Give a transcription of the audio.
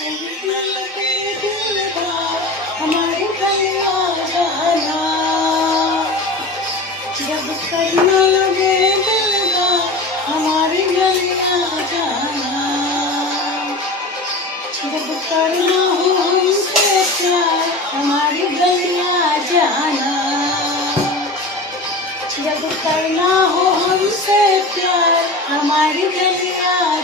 न लगे दिलदार हमारी गलियां जाना। जब तक न लगे दिलदार हमारी गलियां जाना। जब करना हो हमसे प्यार हमारी गलियां जाना। जब करना हो हमसे प्यार हमारी गलियां